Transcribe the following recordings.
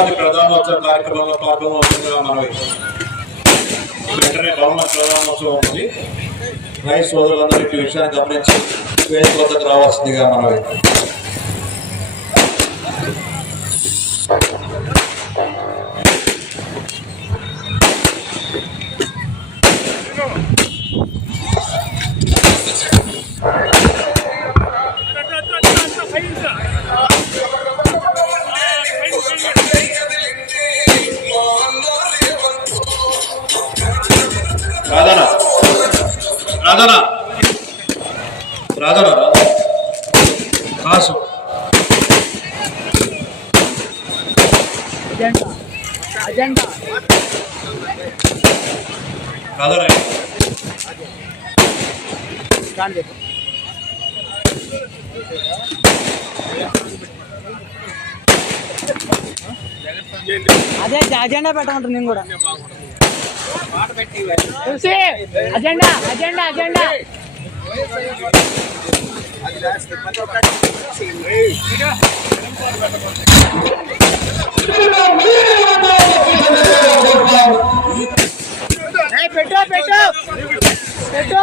బహుమతి ప్రధానోత్సవ కార్యక్రమంలో పాల్గొనవలసిందిగా మనవి. వెంటనే బహుమతి ప్రధానోత్సవం ఉంది. రైతు సోదరులందరికీ విషయాన్ని గమనించి వేదిక వద్దకు రావాల్సిందిగా మనవి. రాధనా రాధనా రాధనా కాసు అజెండా రాధనా అదే అజెండా పెట్టమంటారు నేను కూడా అజెండా అజెండా అజెండా పెట్టు పెట్టు పెట్టు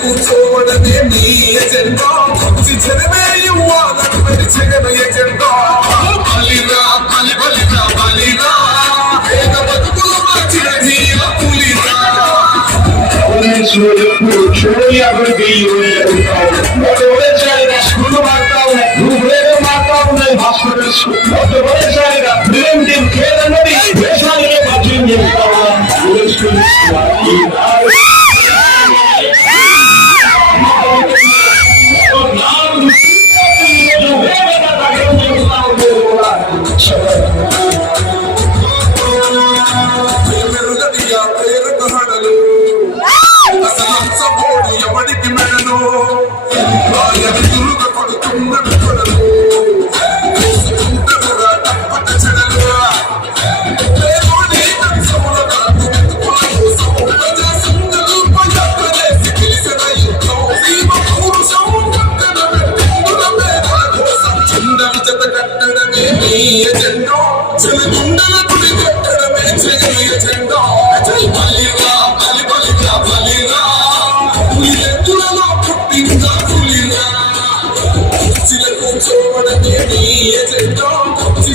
కూర్చోవడమే నీ ఎజెండా జనమే ఇవ్వాలని జగన్ ఎజెండా బలిరా బలి బలిరా బలిరా పేద బతుకులు మార్చిన జీవ పులిరా ఎవడికి మెడను ఎదురుగా కొడుతున్న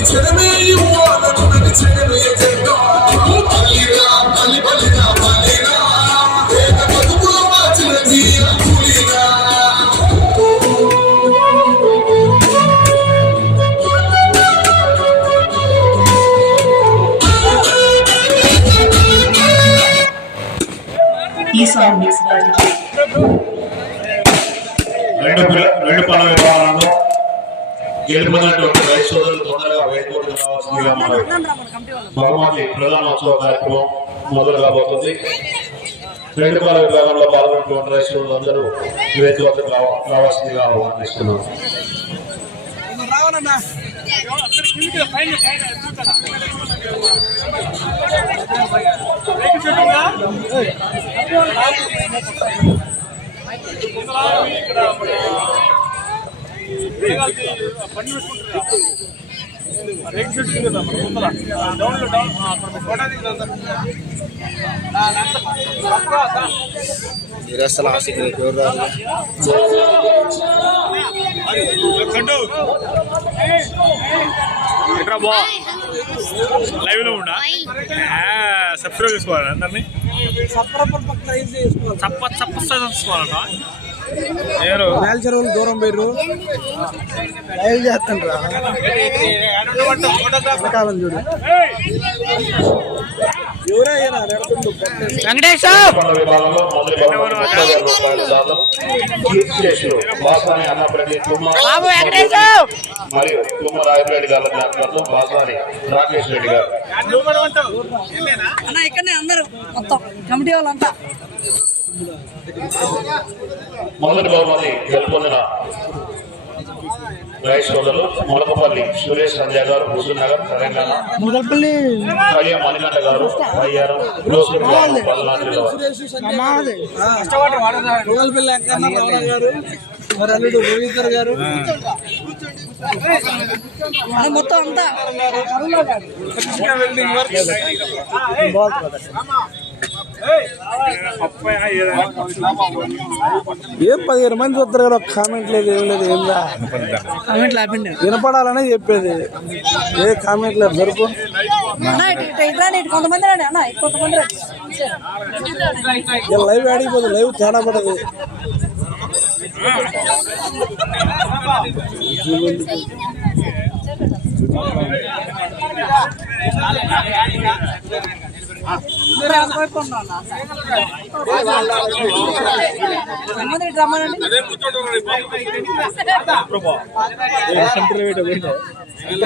జనమే ఇవ్వాలని జగన్ ఎజెండా బలిరా బలి బలిరా బలిరా పేద బతుకులు మార్చిన జీవ పులిరా రెండు పనుల విభాగాలను గెలుపొందినటువంటి రైతు సోదరులు తొందరగా వేడుకోవడం రావాల్సిందిగా మన బహుమతి ప్రధానోత్సవ కార్యక్రమం మొదలు కాబోతుంది. రెండు పనుల విభాగంలో పాల్గొన్నటువంటి రైతు సోదరులు అందరూ వేదిక వద్దకు రావాల్సిందిగా ఆహ్వానిస్తున్నాం. అసలు ఆసక్తి ఎవరు రాదు లైవ్ లో ఉండా సబ్స్క్రైబ్ చేసుకోవాలి అందరినీ చప్ప నేను చెరువులు దూరం పోయిర్రు లైవ్ చేస్తాను రా చూడు వెంకటేష్ కొండ విభాగంలో మొదటి బహుమతి 30,000 రూపాయల దాదాపు కీర్తిశేషులు బాసాని అన్నప్రతి తుమ్మ బాబు వెంకటేష్ మరియు తుమ్మ రాయపరెడ్డి గారి జ్ఞాపకార్థం బాసాని రాకేష్ రెడ్డి గారు. అన్న ఇక్కడనే అందరూ మొత్తం కమిటీ వాళ్ళంతా మొదటి బహుమతి గెలుపొందిన రైతు సోదరులు మొలకపల్లి సురేష్ సంజయ్ గారు, హుజూర్నగర్, తెలంగాణ. ముదల్పల్లి కళ్యాణ్ మణికంఠ గారు, వైఆర్ రోజు పల్నాడు గారు, మరి అల్లుడు రవీందర్ గారు, మొత్తం అంతా ఏం 15 మంది చూస్తారు కదా, కామెంట్ లేదు, ఏం లేదు, ఏందా కామెంట్లు ఆపండి వినపడాలనే చెప్పేది. ఏ కామెంట్ లేదు జరుపు. కొంతమంది రండి అన్న, కొంతమంది లైవ్ ఆడిపోదు, లైవ్ చాలా పడదు.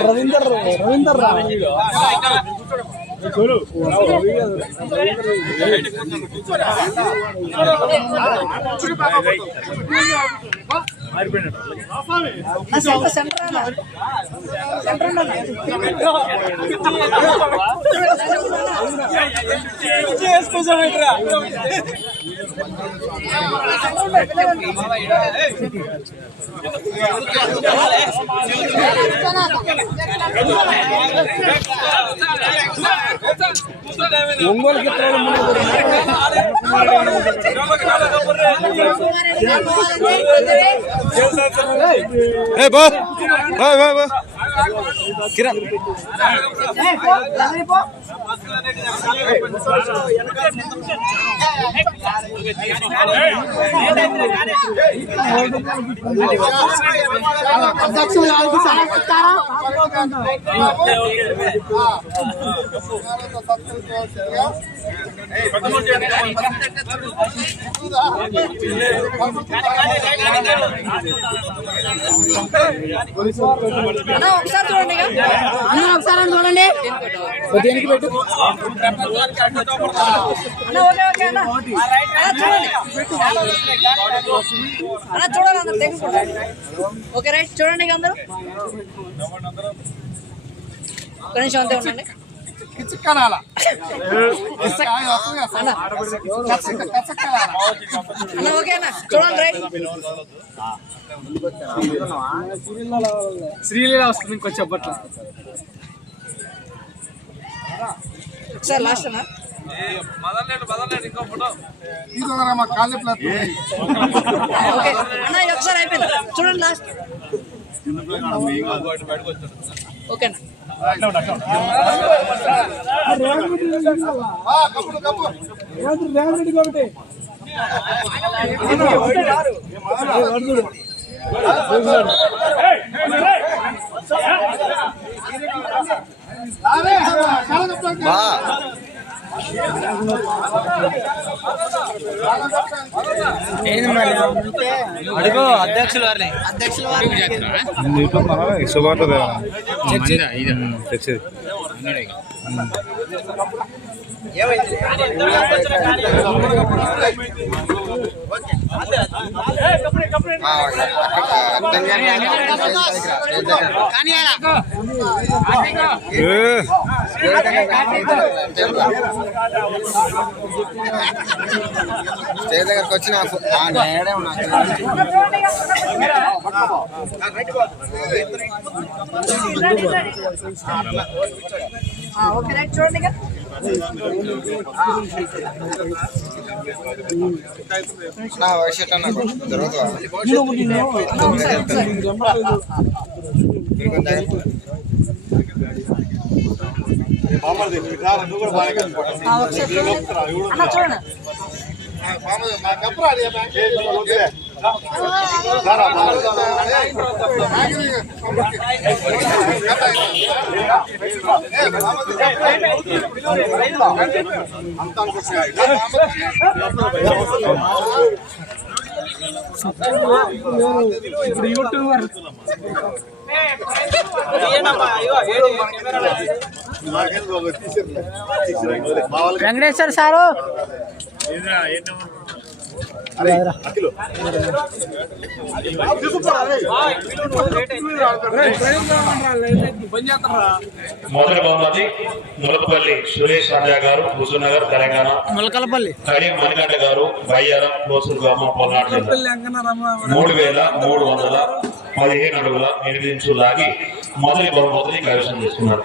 రవీందర్ ఒంగోలు కిరణ్ ఒకసారి చూడండి, ఒకసారి చూడండి. దేనికి పెట్టు చూడండి అందరు తెగుకుంటారు. ఓకే రైట్, చూడండి అందరూ ఒక నిమిషం అంతే ఉండండి. ఓకేనా, చూడండి రైట్. శ్రీలీల వస్తుంది ఇంకొంచెం అప్పట్లో. ఒకసారి లాస్ట్ అన్న ఓకే అన్న, ఇది ఒకసారి అయిపోయింది చూడండి లాస్ట్. ఓకేనా రెడ్డి కాబట్టి అడుగు అధ్యక్షులు వారిని, స్టేజ్ దగ్గరకు వచ్చిన ఓకే రైట్ చూడండి. నా వయసు జరుగుతా అన్న చూడండి ఇప్పుడు యూట్యూబర్ వెంకటేశ్వర సారు మొదటి బహుమతి ములకపల్లి సురేష్ రాజా గారు హుజూర్నగర్ తెలంగాణ. ములకలపల్లి కడియం మణికంఠ గారు బయ్యారం కోసూరు గ్రామం పల్నాడు జిల్లా. 3,315 అడుగుల 8 ఇంచులు లాగి మొదటి బహుమతిని కైవసం చేసుకున్నారు.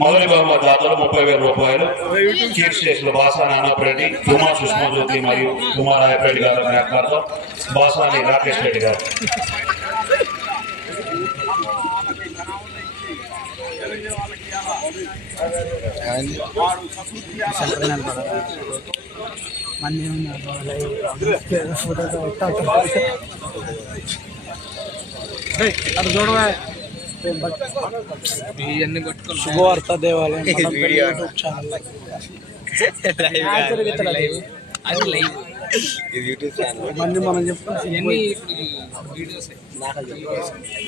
మొదటి బహుమతి దాతలు 30,000 రూపాయలు. చీఫ్ స్టేషన్ బాసాని అన్నప్రెడ్డి, కుమార్ సుష్మాజ్యోతి మరియు కుమార్ రాయపరెడ్డి గారు జ్ఞాపకార్థం బాసాని రాకేష్ రెడ్డి గారు. శుభవార్త దేవాలయం మంది మనం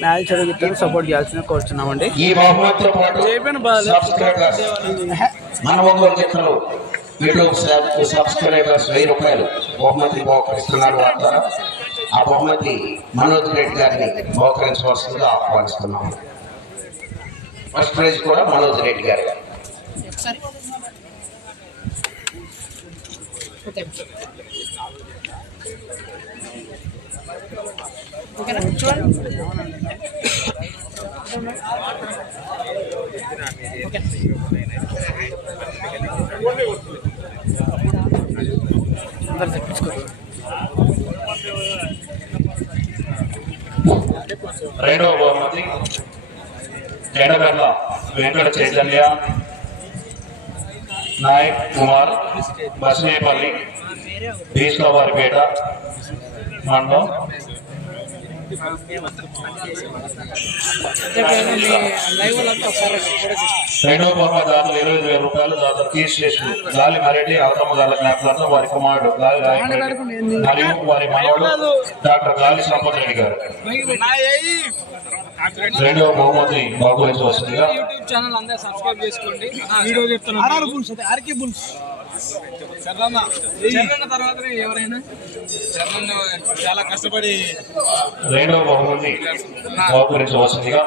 మ్యాచ్ అడుగుతాను సపోర్ట్ చేయాల్సిన కోరుతున్నామండి. ఈ బహుమతితో పాటు సబ్స్క్రైబర్స్ మన ఒంగోలు చిత్రంలో యూట్యూబ్ సబ్స్క్రైబర్స్ 1000 రూపాయలు బహుమతి బహుకరిస్తున్నారు. వార్త ఆ బహుమతి మనోజ్ రెడ్డి గారిని బహుకరించవలసిందిగా ఆహ్వానిస్తున్నాము. ఫస్ట్ ప్రైజ్ కూడా మనోజ్ రెడ్డి గారి. రెండవ బహుమతి ఎడగర్ల వెంకట చైతన్య, నాయక్ కుమార్, బసినేపల్లి, బీస్లవారిపేట మండలం. రెండవ బహుమతి దాతలు 25,000 రూపాయలు. దాతలు కీ స్టేషన్ గాలి మరెడ్డి అవతమ్మ గారి జ్ఞాపకార్థం వారి కుమారుడు గాలి రాయపరెడ్డి మరియు వారి మనవడు డాక్టర్ గాలి సంపత్ రెడ్డి గారు. రెండవ బహుమతి బహుకరించవలసిందిగా యూట్యూబ్ ఛానల్ అందరూ సబ్స్క్రైబ్ చేసుకోండి. వీడియో చెప్తాను. తర్వాత ఎవరైనా చాలా కష్టపడి రెండవ బహుమతి బహుకరించవలసిందిగా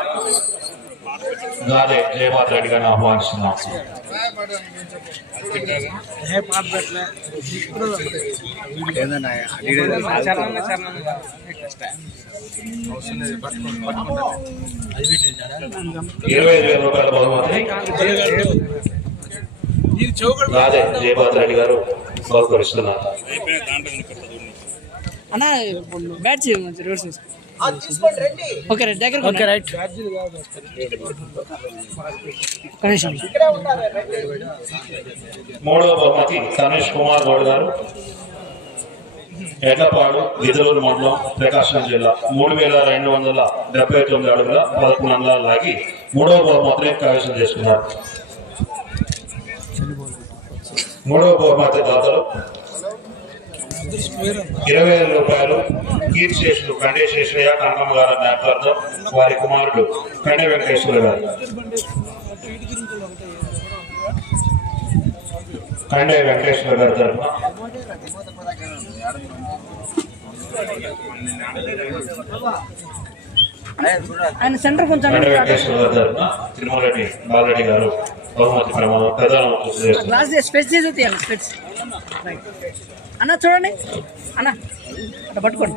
గాదే జయపాత్ర రెడ్డి గారిని ఆహ్వానిస్తున్నాం. ₹25,000 బహుమతిని గాదే జయపాత్ర రెడ్డి గారు బహుకరిస్తున్నారు. అన్న బ్యాట్ చేయమంచి రోడ్స్ ఓకే రైట్ దగ్గర ఓకే రైట్ కనీసం. మూడవ బహుమతి తనీష్ కుమార్ గౌడ్ గారు, ఎడ్లపాడు, గిద్దలూరు మండలం, ప్రకాశం జిల్లా. 3,279 అడుగుల 11 అంగుళాలు లాగి మూడవ బహుమతిని కైవసం చేసుకున్నారు. మూడవ బహుమతి దాతలు 20,000 రూపాయలు. కీర్తి శేషులు కండే శేషయ్య, కనకమ్మ గారి జ్ఞాపకార్థం వారి కుమారుడు కండే వెంకటేశ్వర గారు. కండే వెంకటేశ్వర గారి తరఫున ఆయన సెంటర్ కొంచెం కండే వెంకటేశ్వర గారి తరఫున తిరుమలరెడ్డి బాలరెడ్డి గారు బహుమతి ప్రధాన గ్లాస్ స్పెట్స్ తీయాలి. స్పెట్స్ అన్న చూడండి అన్న అట్లా పట్టుకోండి.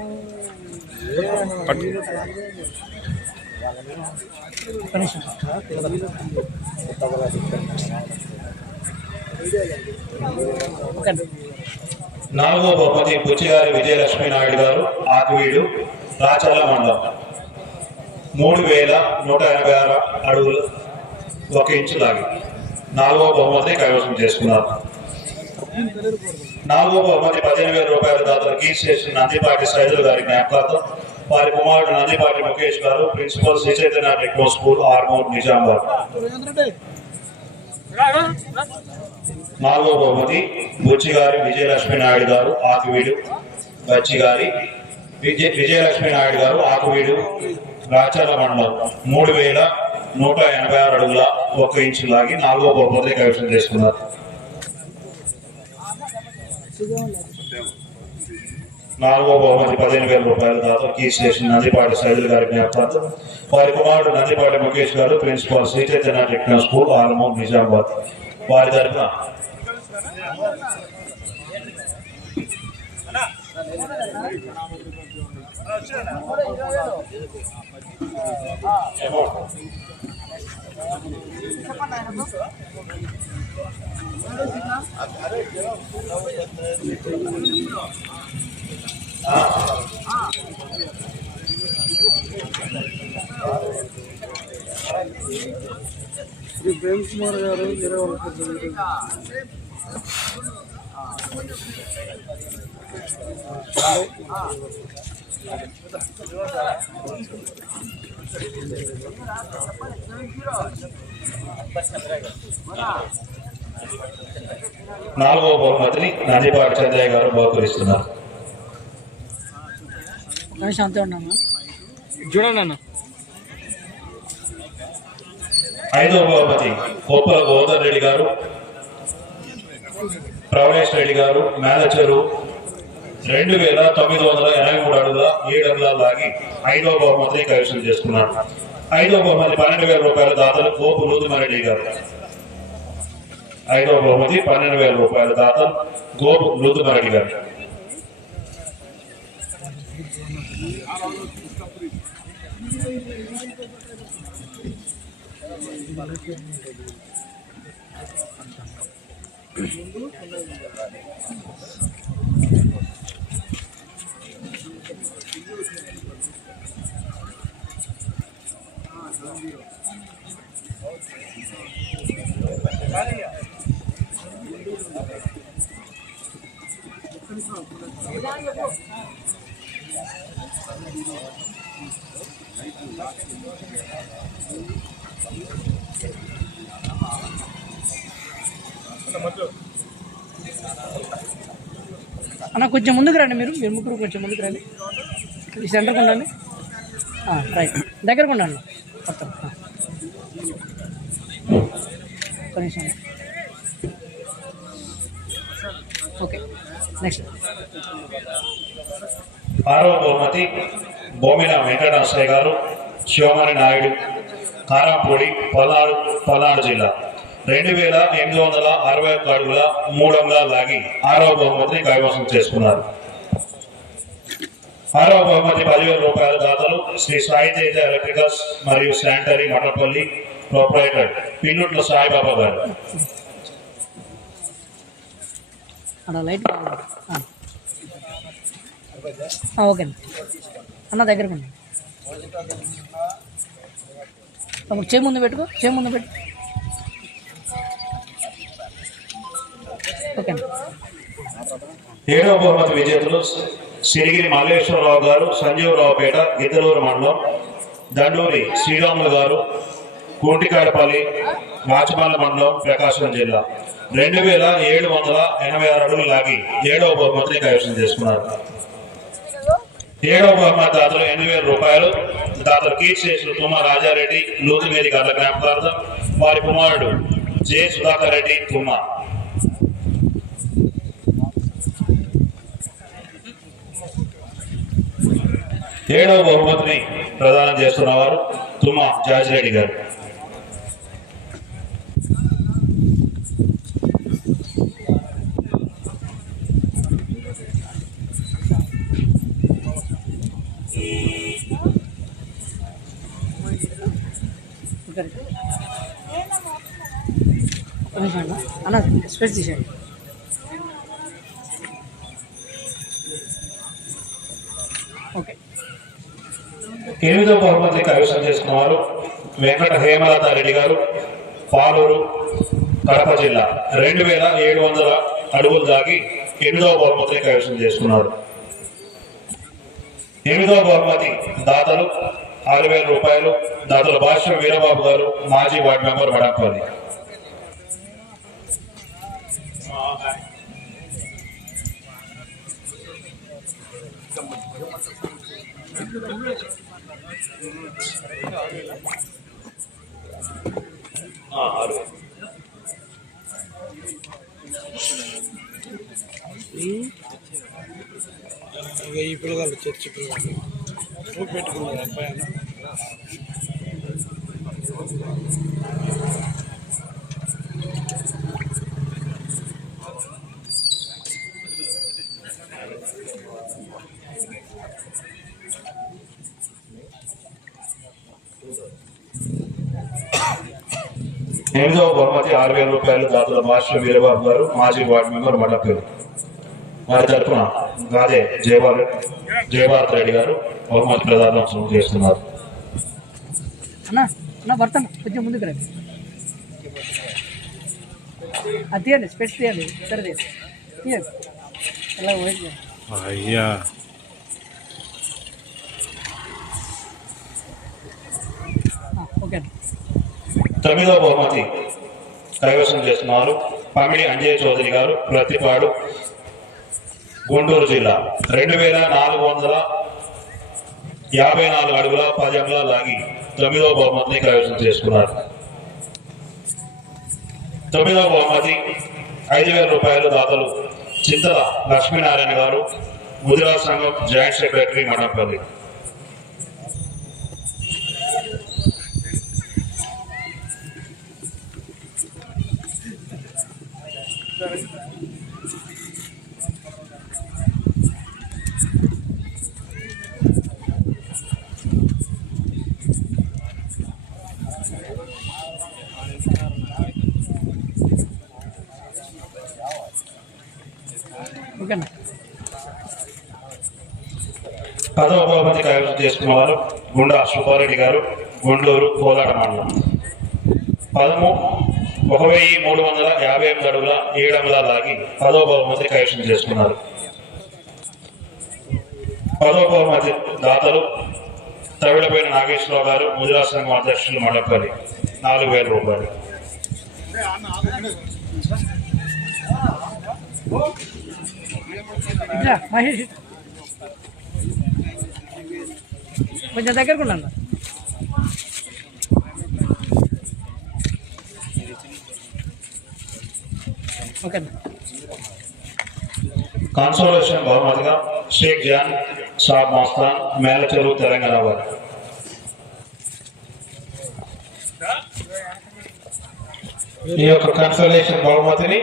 నాలుగో బహుమతి బుచ్చిగారి విజయలక్ష్మి నాయుడు గారు, ఆకువీడు, రాచర్ల మండలం. 3,186 అడుగులు 1 ఇంచు లాగి నాలుగో బహుమతిని కైవసం చేసుకున్నారు. నాలుగో బహుమతి 15,000 రూపాయల దాతలు కీ స్టేషన్ నందిపాటి సైదులు గారి జ్ఞాపకార్థం వారి కుమారుడు నందిపాటి ముఖేష్ గారు principal Sri Chaitanya techno school Armoor Nizamabad. నాలుగో బహుమతి బుచ్చి గారి విజయలక్ష్మి నాయుడు గారు ఆకువీడు బచ్చిగారి విజయలక్ష్మి నాయుడు గారు ఆకువీడు రాచర్ల మండలం 3,186 అడుగుల 1 ఇంచు లాగి నాలుగో బహుమతి కైవసం చేసుకున్నారు. నాలుగో బహుమతి 15,000 రూపాయల దాత కీ స్టేషన్ నందిపాటి సైదులు గారి జ్ఞాపకార్థం వారి కుమారుడు నందిపాటి ముఖేష్ గారు principal Sri Chaitanya techno school Armoor Nizamabad. వారి తరఫున శ్రీ ప్రేమ్ కుమార్ గారు 20 నాలుగో బహుమతిని నందిపాటి చంద్రయ్య గారు బహుకరిస్తున్నారు. అంతే ఉన్నాము. చూడండి అన్న. ఐదో బహుమతి కొప్పల గోవర్ధన్ రెడ్డి గారు ప్రవేశ్ రెడ్డి గారు మేలచెరు 2,983 అడుగుల 7 అంగుళాలు లాగి ఐదో బహుమతిని కైవసం చేసుకున్నారు. ఐదో బహుమతి 12,000 రూపాయల దాతలు గోపు లూతుమారెడ్డి గారు. ఐదో బహుమతి 12,000 రూపాయల దాతలు గోపు లూతుమారెడ్డి గారు. అన్న కొంచెం ముందుకు రండి. మీరు ముగ్గురు కొంచెం ముందుకు రండి. ఈ సెంటర్కి ఉండండి. రైట్ దగ్గరకు ఉండండి మొత్తం. కనీసం ఓకే. నెక్స్ట్ ఆరవ బహుమతి బొమ్మిన వెంకటరామయ్య గారు శివమణి నాయుడు కారంపూడి పల్నాడు జిల్లా 2,861 అడుగుల 3 అంగుళాలు లాగి ఆరవ బహుమతిని కైవసం చేసుకున్నారు. ఆరవ బహుమతి 10,000 రూపాయల దాతలు శ్రీ సాయి తేజ ఎలక్ట్రికల్స్ మరియు శానిటరీ మఠపల్లి ప్రొపరైటర్ పిన్నుట్ల సాయిబాబా గారు. లైట్ ఓకే అన్న దగ్గరకు ఉండండి. ముందు పెట్టుకో. ముందు పెట్టు. ఓకే. ఏడవ బహుమతి విజేతలు సిరిగిరి మల్లేశ్వరరావు గారు సంజీవరావుపేట గిద్దలూరు మండలం, దండూరి శ్రీరాములు గారు కోటికాడపల్లి రాచమల్ల మండలం ప్రకాశం జిల్లా 2,786 అడుగులు లాగి 7వ బహుమతిని కైవసం చేసుకున్నారు. 7వ బహుమతి దాతలు 8,000 రూపాయలు దాతలు కీర్తిశేషులు తుమ్మ రాజారెడ్డి లూతుమేరి గారి జ్ఞాపకార్థం వారి కుమారుడు జె సుధాకర్ రెడ్డి తుమ్మ. 7వ బహుమతిని ప్రదానం చేస్తున్నవారు తుమ్మ జాజిరెడ్డి గారు. అన్న స్పెట్స్ తీసేయండి. ఓకే. 8వ బహుమతిని కైవసం చేసుకున్నవారు వెంకట హేమలత రెడ్డి గారు పాలూరు కడప జిల్లా 2,700 అడుగులు దాగి 8వ బహుమతిని కైవసం చేసుకున్నారు. 8వ బహుమతి దాతలు 6,000 రూపాయలు. దాతల భాష్యం వీరబాబు గారు, మాజీ వార్డు మెంబర్ వడంపల్లి. ఈ పిల్లగాళ్ళు చర్చి పిల్లగాళ్ళు పెట్టుకున్నారు అబ్బాయి. 8వ బహుమతి 6,000 రూపాయలు. దాతల భాష్యం వీరబాబు గారు, మాజీ వార్డు మెంబర్ వడంపల్లి. వారి తరఫున గాదే జయభారత్ రెడ్డి గారు బహుమతి ప్రదానం చేస్తున్నారు. అన్న భర్త కొంచెం ముందుకు రండి. అది తీయండి, స్పెట్స్ తీయండి, సరే తీయండి. అలా వెయిట్ చేయండి. అయ్యా ఓకే అండి. 9వ బహుమతి కైవసం చేస్తున్నారు పమిడి అంజయ్ చౌదరి గారు, ప్రతిపాడు, గుంటూరు జిల్లా. 2,454 అడుగుల 10 అంగుళాలు లాగి 9వ బహుమతిని కైవసం చేసుకున్నారు. 9వ బహుమతి 5,000 రూపాయలు. దాతలు చింతల లక్ష్మీనారాయణ గారు, ముదిరా సంఘం జాయింట్ సెక్రటరీ, మడంపల్లి. ఓకే అన్న. 10వ బహుమతి కైవసం చేసుకున్నవారు గుండా సుబ్బారెడ్డి గారు, గుంటూరు, కోలాట మండలం. 1,358 అడుగుల 7 అంగుళాలు లాగి 10వ బహుమతి కైవసం చేసుకున్నారు. 10వ బహుమతి దాతలు తవిడపోయిన నాగేశ్వరరావు గారు, ముదిరా సంఘం అధ్యక్షులు, మడపల్లి. 4,000 రూపాయలు. ఇట్లా మహేష్ కొంచెం దగ్గరకు ఉన్నాను. ఓకే అన్న. కన్సోలేషన్ బహుమతిగా షేక్ జాన్ సాబ్ మస్తాన్, మేలచెరువు, తెలంగాణ వారు. ఈ యొక్క కన్సోలేషన్ బహుమతిని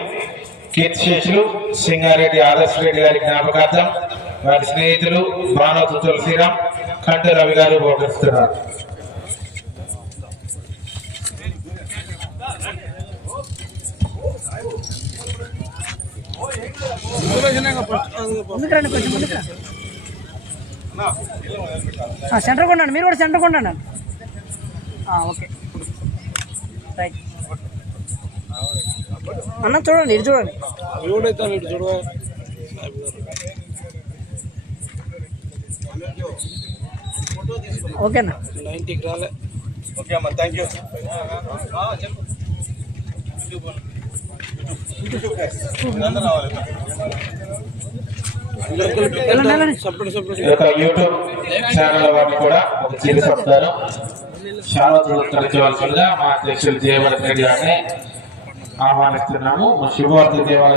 కీర్తిశేషులు సింగారెడ్డి ఆదర్శ్ రెడ్డి గారి జ్ఞాపకార్థం వారి స్నేహితులు బానోతు తులసిరామ్, కంటి రవి గారు బహుకరిస్తున్నారు. ముందుకు రండి, కొంచెం ముందుకు రండి. సెంటర్ కొన్నాను, మీరు కూడా సెంటర్ కొన్నాను. ఓకే రైట్ అన్న. చూడండి, ఇది చూడండి. ఎవడైతే ఇటు చూడవా ఓకే అన్న. 90కి రాలే. సపరేట్ సపరేట్ ఈ యొక్క యూట్యూబ్ ఛానల్ వారిని కూడా ఒక చిరు సత్కారం చాలా తరలించవలసిందిగా మా అధ్యక్షులు జయవర్ధన్ రెడ్డి గారిని ఆహ్వానిస్తున్నాము. శుభవార్త దేవాలయం